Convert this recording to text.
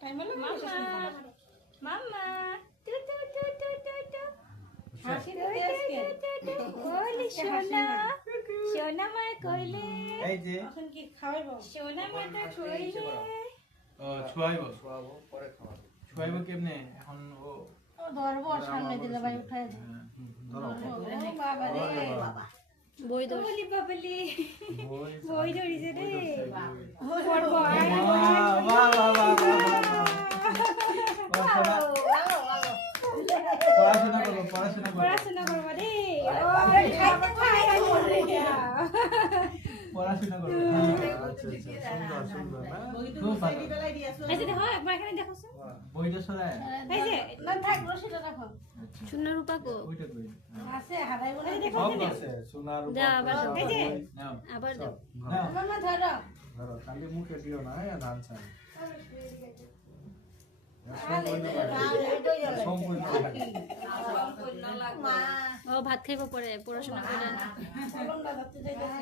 time হলো mamma mamma টু টু টু টু টু টু হাসি দিতে আজকে ওলি সোনা সোনা মা কইলে এই যে এখন কি খাওয়াইবো সোনা মাটা কইলে ছুয়াইব খাওয়াবো পরে খাওয়াবো ছুয়াইব কেমনে এখন ও ও ধরবো আর সামনে দিলে ভাই উঠাই দে ধরো ও বাবা রে বাবা বই দো বলি বাবলি বই ধরিছে রে পড়বো আয় বাহ বাহ বাহ পড়াশোনা করো পড়াশোনা করো পড়াশোনা করবা রে ও খাইতে খাই আর পড়ে পড়াশোনা করো আচ্ছা সুন্দর সুন্দর না খুব ভালো এই যে দেখো একবার এখানে দেখো বইটা সরায় এই যে না থাক রশিটা রাখো সোনা রূপা কো ওইটা কই আছে হারাই বলে দেখো সব আছে সোনার যা আবার নাও আবার দাও নাও মামা ধরো ধরো খালি মুখে দিও না ধান চাল ও ভাত খাইবো পরে পড়াশোনা করে কলমটা ধরতে যাইতেছে